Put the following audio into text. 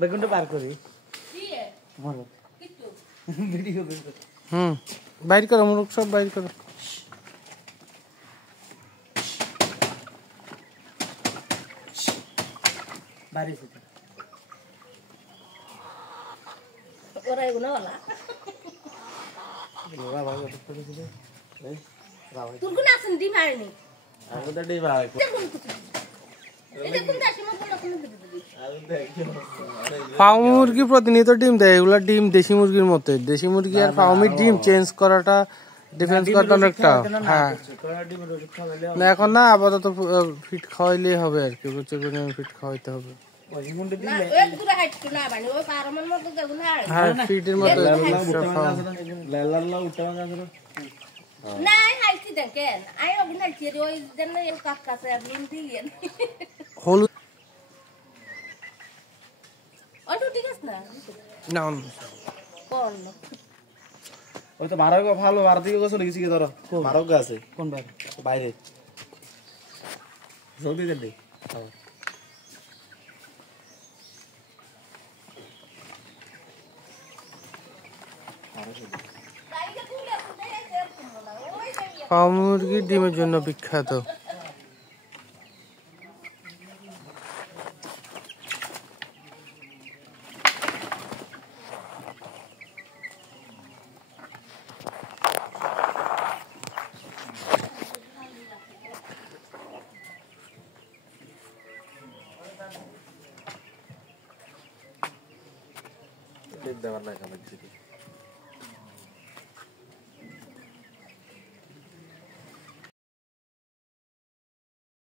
বেগুনটা বার করি বাইর করো মুরগ সব বাইর করো। ফার্ম মুরগি প্রতিনিয়ত ডিম দেয়, এগুলা ডিম দেশি মুরগির মতো। দেশি মুরগি আর ফার্মের ডিম চেঞ্জ করাটা ডিফারেন্স করতে অনেকটা। হ্যাঁ না এখন না, আপাতত ফিট খাওয়াইলেই হবে আর কি, প্রচুর পরিমাণে ফিট খাওয়াইতে হবে। হ্যাঁ ফিটের মতো হলুদ না ওই তো ভাড়া ভালো ভাড়া থেকে চলে গেছি কি ধরো ভাড়া আছে কোন বাইরে জলদি জলদি ফার্ম মুরগির ডিমের জন্য বিখ্যাত। দেওয়ার লাগে